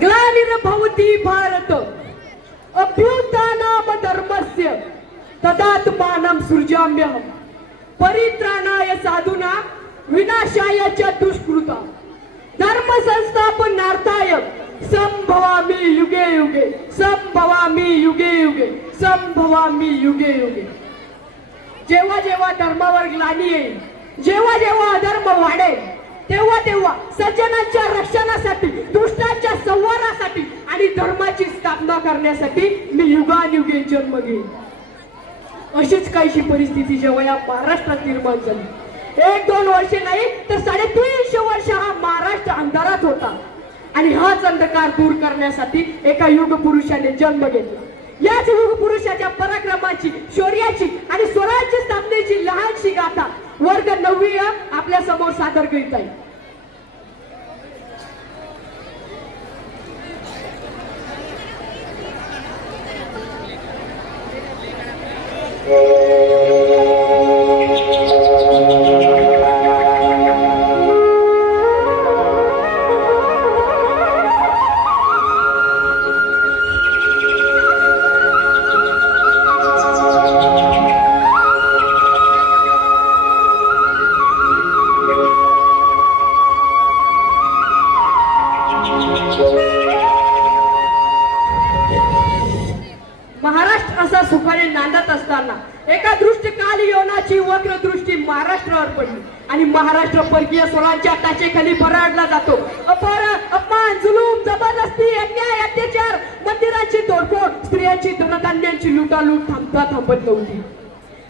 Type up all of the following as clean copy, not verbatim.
ग्लानिर्भवति भारत अभ्युत्थानाय धर्मस्य तदात्मानं सृजाम्यहम् परित्राणाय साधूना विनाशाय च दुष्कृता धर्म संस्थापनार्थाय संभवामि युगे युगे संभवामि युगे युगे संभवामि युगे युगे। जेव्हा जेव्हा धर्मावर ग्लानी येईल, जेव्हा जेव्हा अधर्म वाढेल, तेव्हा तेव्हा सज्जनांच्या रक्षणासाठी, दुष्टांच्या संहारासाठी आणि धर्माची स्थापना करण्यासाठी मी युगानुयुगे जन्म घेईन। अशीच काहीशी परिस्थिती जेव्हा या महाराष्ट्रात निर्माण झाली, 1-2 वर्षे नाही तर 350 वर्ष हा महाराष्ट्र अंधारात होता आणि हाच अंधकार दूर करण्यासाठी एका युग पुरुषाने जन्म घेतला। याच युग पुरुषाच्या पराक्रमाची, शौर्याची आणि स्वराज्य स्थापनेची लहानशी गाथा वर्ग 9वी आपल्या समोर सादर करीत आहे। महाराष्ट्र असा सुखाने नांदत असताना एका दृष्टकाल योनाची वक्र दृष्टी महाराष्ट्रावर पडली आणि महाराष्ट्र परकीय स्वरांच्या टाचेखाली भरडला जातो। अपमान, जुलूम, जबरदस्ती, अन्याय, अत्याचार, मंदिरांची तोडफोड, स्त्रियांची धनधान्यांची लुटालूट थांबत नव्हती।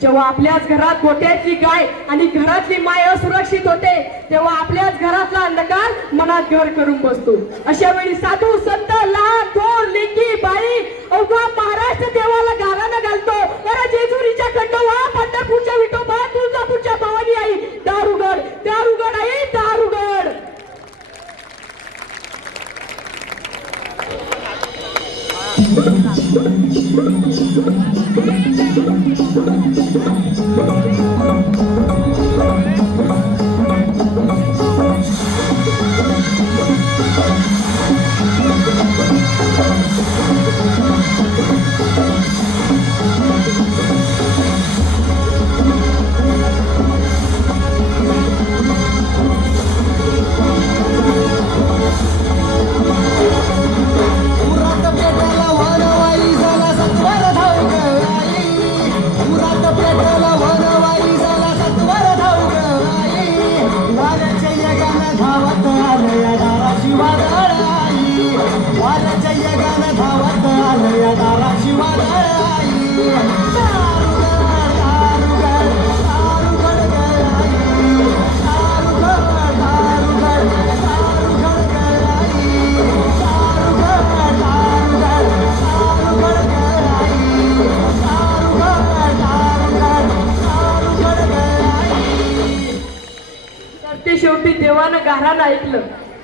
जेव्हा आपल्याच घरात गोठ्यातली गाय आणि घरातली माय असुरक्षित होते, तेव्हा आपल्याच घरातला अंधकार मनात घर करून बसतो। अशा वेळी साधू, संत, लहान, थोर, लेकी, बाई अवघा महाराष्ट्र देवाला गारानं घालतो। अरे जेजुरीच्या खंडोबा, पंढरपूरच्या विठोबा, तुळजापूरच्या भवानी आई, दारुगड दारुगड आई दारुगड। शेवटी देवानं गारानं ऐकलं।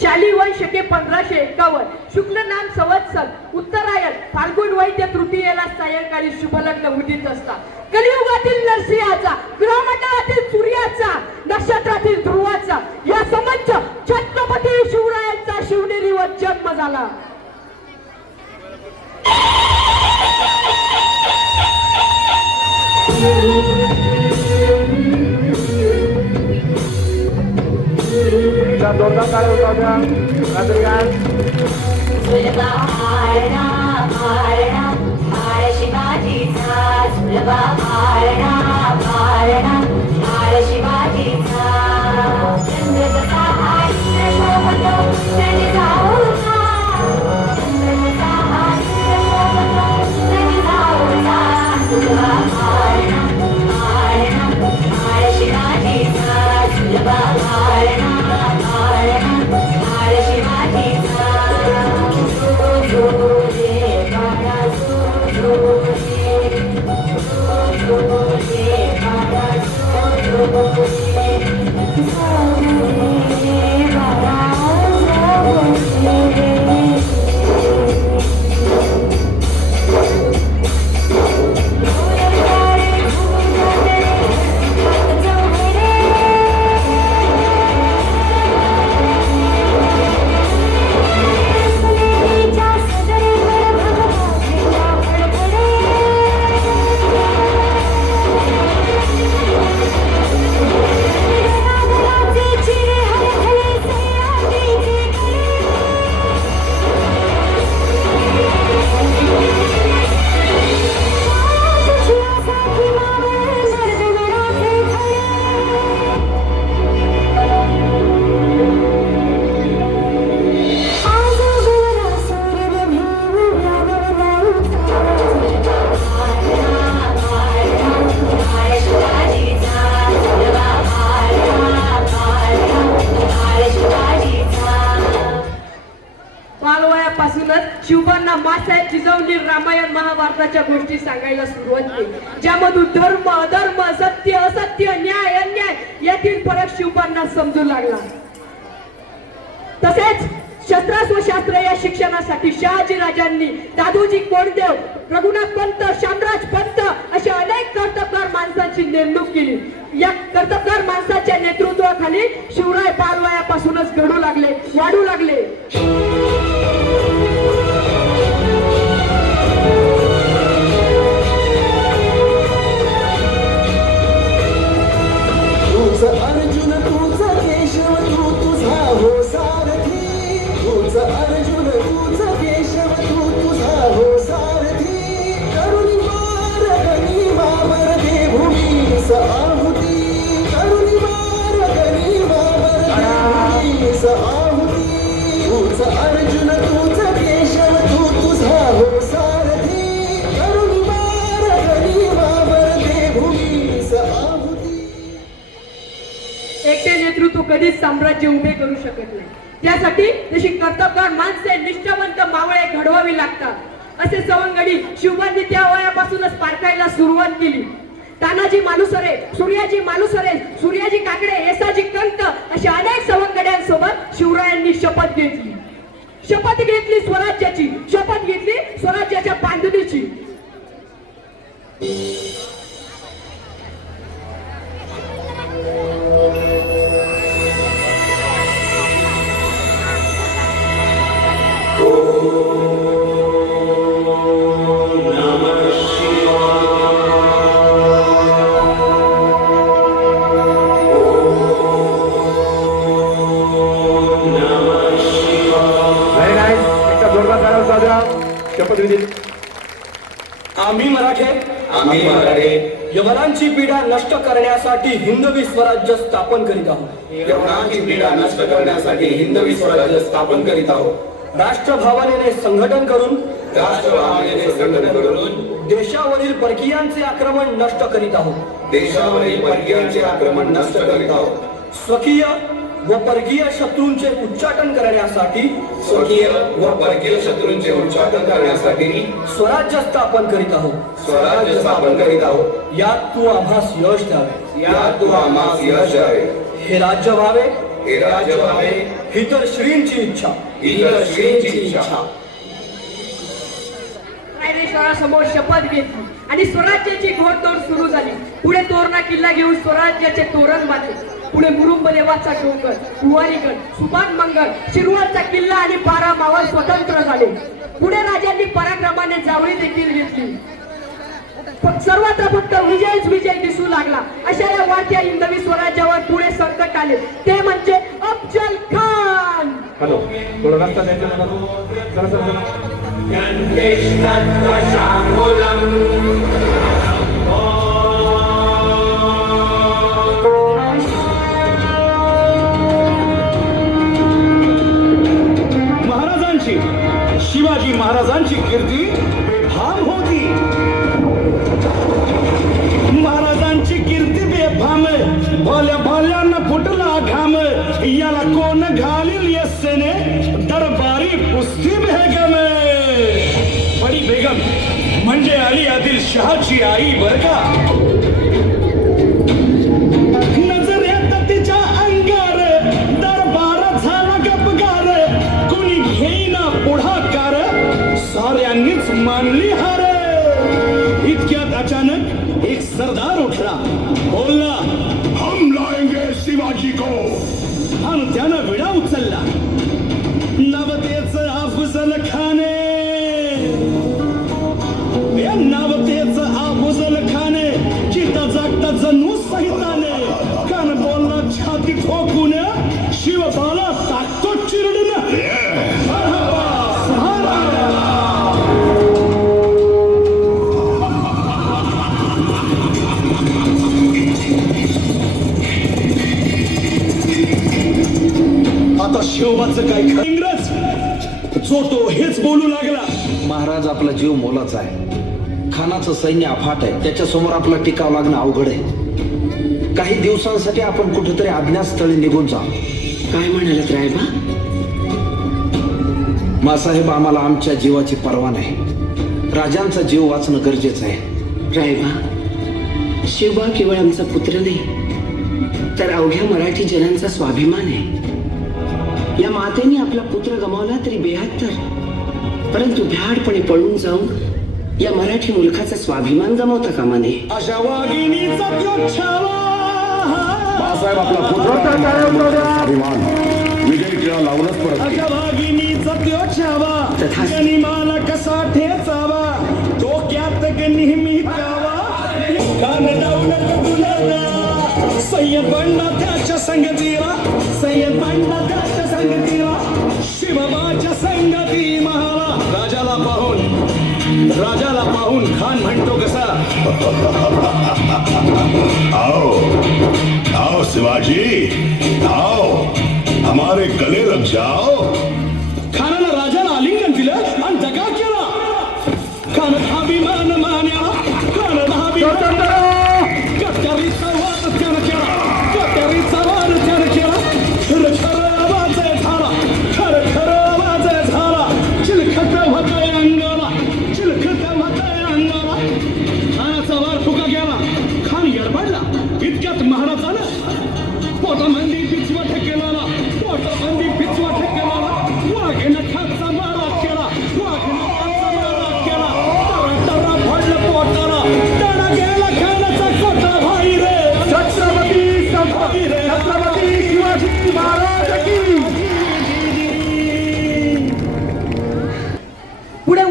शाली वंश शके 1551 शुक्ल नाम संवत्सर उत्तरायण फाल्गुन वैद्य तृतीयेला सायंकाळी शुभलग्न उदित असता कलियुगातील नरसिंहाचा, ग्रहमंडळातील सूर्याचा, नक्षत्रातील ध्रुवाचा या समंच छत्रपती शिवरायांचा शिवनेरीवर जन्म झाला। जोरदार ताली उठवा Oh, बालवयापासूनच शिवबांना मासाहेब जिजाऊंनी रामायण महाभारताच्या गोष्टी सांगायला सुरुवात केली, ज्यामधून धर्म अधर्म सत्य असत्य न्याय अन्याय यातील फरक शिवबांना समजू लागला. तसेच शस्त्रास्त्र या शिक्षणासाठी शहाजी राजांनी दादोजी कोंडदेव, रघुनाथ पंत, शामराज पंत अशा अनेक कर्तबगार माणसांची नेमणूक केली. या कर्तबगार माणसाच्या नेतृत्वाखाली शिवराय बालवयापासूनच घडू लागले, वाढू लागले. अर्जुन तुझा केशव तू तुझा हो सारथी, तुझा अर्जुन तुझा केशव तू तुझा हो सारथी, करुणी मार गनिमावर दे भूमीस आहुती, करुणी मार गनिमावर दे भूमीस आहुती, तुझा अर्जुन तुझा केशव तू तुझा हो सारथी, करुणी मार गनिमावर दे भूमीस आहुती. एकटे नेतृत्व कधीच साम्राज्य उभे करू शकत नाही. त्यासाठी तशी कर्तबगार माणसे निष्ठावंत मावळे घडवावी लागतात. असे सवंगडी शिवबांनी त्या वयापासूनच पारखायला सुरुवात केली. तानाजी मालुसरे, सूर्याजी काकडे, येसाजी कंत अशा अनेक सवंगड्यांसोबत शिवरायांनी शपथ घेतली स्वराज्याची, शपथ घेतली स्वराज्याच्या बांधणीची. आम्ही मराठे यवनांची पीडा नष्ट करण्यासाठी हिंदवी स्वराज्य स्थापन करीत आहोत. यवनांची पीडा नष्ट करण्यासाठी हिंदवी स्वराज्य स्थापन करीत आहोत. राष्ट्रभावनेने संघटन करून देशावरील परकीयांचे आक्रमण नष्ट करीत आहोत. देशावरील परकीयांचे आक्रमण नष्ट करीत आहोत. स्वकीय व परकीय शत्रूंचे उच्चाटन करण्यासाठी उच्चाटन करण्यासाठी स्वराज्य स्थापन करीत आहोत. स्वराज्य स्थापन करीत आहोत. यात तू आम्हास यश द्यावे. यात तू आम्हास यश द्यावे. हे राज्य व्हावे. हे राज्य व्हावे. ही तर श्रींची इच्छा. ही तर श्रींची इच्छा. समोर शपथ घेतली आणि स्वराज्याची घोडदौड सुरू झाली. पुढे तोरणा किल्ला घेऊन स्वराज्याचे तोरण बांधले. पुढे मुरुंब देवाचा डोंगर, कुवारीगड, सुभान मंगळ, शिरवळचा किल्ला आणि 12 मावळ स्वतंत्र झाले. पुढे राजांनी पराक्रमाने जावळी देखील घेतली. सर्वत्र फक्त विजयच विजय दिसू लागला. अशा या वाढत्या हिंदवी स्वराज्यावर पुढे संकट आले, ते म्हणजे अफजल खान. हॅलो, थोडं रस्ता द्यायचा महाराजांची, शिवाजी महाराजांची कीर्ती बेफाम होती. महाराजांची कीर्ती बेफाम, भल्या भल्यांना फुटला घाम. याला कोण घालील यस्सेने दरबारी कुस्ती बेगम. बडी बेगम म्हणजे अली आदिल शहाची आई बर का. नजरेत तिच्या अंगार दरबार झाला गपगार. कोणी घेईना पुढाकार, साऱ्यांनीच मानली हार. इतक्यात अचानक एक सरदार उठला, बोलला, हम लाएंगे शिवाजी को. आणि त्यानं विडा उचलला. नवतेच अफजल खाने, नवतेच अफजल खाने, चिता जागता जणू सहिताने. कान बोलला छाती ठोकून, शिवबाला टाकतो चिरडून. आता शिवबाचं काय खरं. इंग्रज जो तो हेच बोलू लागला. महाराज, आपला जीव मोलाचा आहे. खानाचं सैन्य अफाट आहे. त्याच्यासमोर आपला टिकाव लागणं अवघड आहे. काही दिवसांसाठी आपण कुठेतरी अज्ञातस्थळी निघून जाऊ. काय म्हणालात रायबा? मासाहेब, आम्हाला आमच्या जीवाची पर्वा नाही. राजांचा जीव वाचणं गरजेचं आहे. रायबा, शिवबा केवळ आमचा पुत्र नाही तर अवघ्या मराठी जनांचा स्वाभिमान आहे. या मातेने आपला पुत्र गमावला तरी 72, परंतु भ्याडपणे पळून जाऊन या मराठी मुलखाचा स्वाभिमान गमावता कामा नये. अशा वाघिणीचा त्यो छावा. बाळासाहेब आपला पुत्र अभिमान विजय टिळा लावूनच परत अशा वाघिणीचा त्यो छावा. तथास्तु. त्यांनी मला कसा ठेचावा, डोक्यात नेहमी कावा. कान डावलं तुला सय्यद बंडा त्याच्या संगतीला, सय्यद बंडा त्याच्या संगतीला, शिवबाच्या संगती महाला. राजाला पाहून खान म्हणतो कसा, आओ आओ शिवाजी, आओ हमारे गले लग जाओ. खानाला राजाला आलिंगन दिलं आणि दगा केला. खान अभिमान मान्या, खान अभिमान. कट्यारीचा वाद त्यानं केला, कट्यारीचा वाद त्यानं केला. खरं खरं आवाज झाला, खरं खरं आवाज झाला. चिलखत होतंय अंगाला, चिलखत होतंय अंगाला. खानाचा वार फुका गेला, खान गडबडला. इतक्यात महाराजानं पोटामंदी पिचवा ठेकेला, पोटामंदी पिचवा ठेकेला. वाघेनं खाचा मारा केला, वाघेनं खाचा मारा केला. तरा पडलं पोटाला, तडा गेला खानाचा कोटा. भाई रे छत्रपती शिवाजी महाराज की. पुढे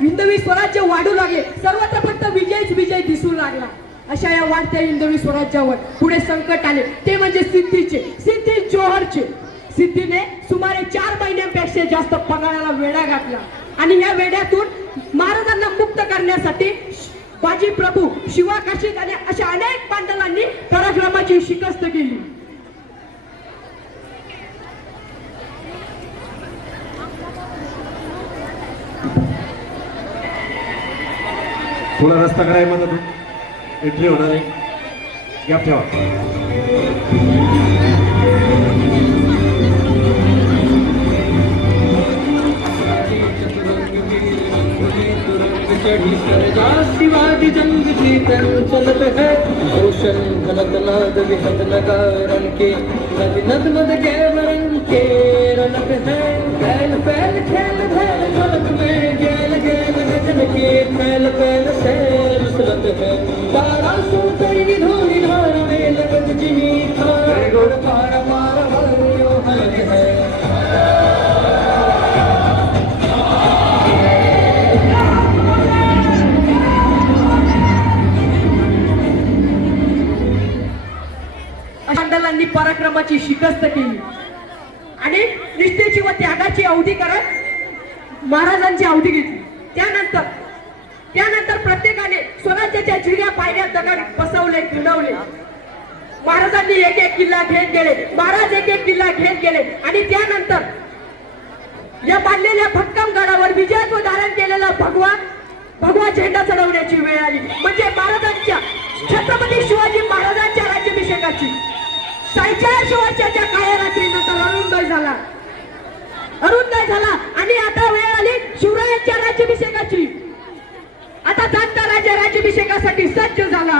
हिंदवी स्वराज्य वाढू लागले. सर्वत्र फक्त विजयच विजय दिसू लागला. अशा या वाढत्या हिंदवी स्वराज्यावर पुढे संकट आले, ते म्हणजे सिद्धी जोहरचे. सिद्धीने सुमारे 4 महिन्यांपेक्षा जास्त पगाराला वेढा घातला आणि या वेड्यातून महाराजांना मुक्त करण्यासाठी बाजी प्रभू, शिवा काशीद आणि अशा अनेक पांडवांनी पराक्रमाची शिकस्त केली. तुला रस्ता कराय म्हणत एंट्री होणार आहे. गॅप ठेवा. शिवाजी जंग जीतन चलत है, रोशन घनत नाद विहद नगारन के, नद नद नद के वरन के रनक है. फैल फैल खेल धैल झलक में गेल गेल गजन के, फैल फैल सैल सुलत है. तारा सूतरी धूलि धार में लगत जिमी था, गुड़ पार पार हरियो हलक है. पांडवांनी पराक्रमाची शिकस्त केली आणि निष्ठेची व त्यागाची अवधी करत महाराजांची अवधी घेतली. त्यानंतर प्रत्येकाने स्वराज्याच्या जिऱ्या पायऱ्या दगड बसवले, गुंडवले. महाराजांनी एक एक किल्ला घेत गेले, महाराज एक एक किल्ला घेत गेले आणि त्यानंतर या बांधलेल्या भक्कम गडावर विजयत्व धारण केलेला भगवा झेंडा चढवण्याची वेळ आली. म्हणजे महाराजांच्या, छत्रपती शिवाजी महाराजांच्या राज्याभिषेकाची. 46 वर्षाच्या काळ्या रात्रीनंतर अरुंदय झाला आणि आता वेळ आली शिवरायांच्या राज्याभिषेकाची. आता जाणता राजा राज्याभिषेकासाठी सज्ज झाला.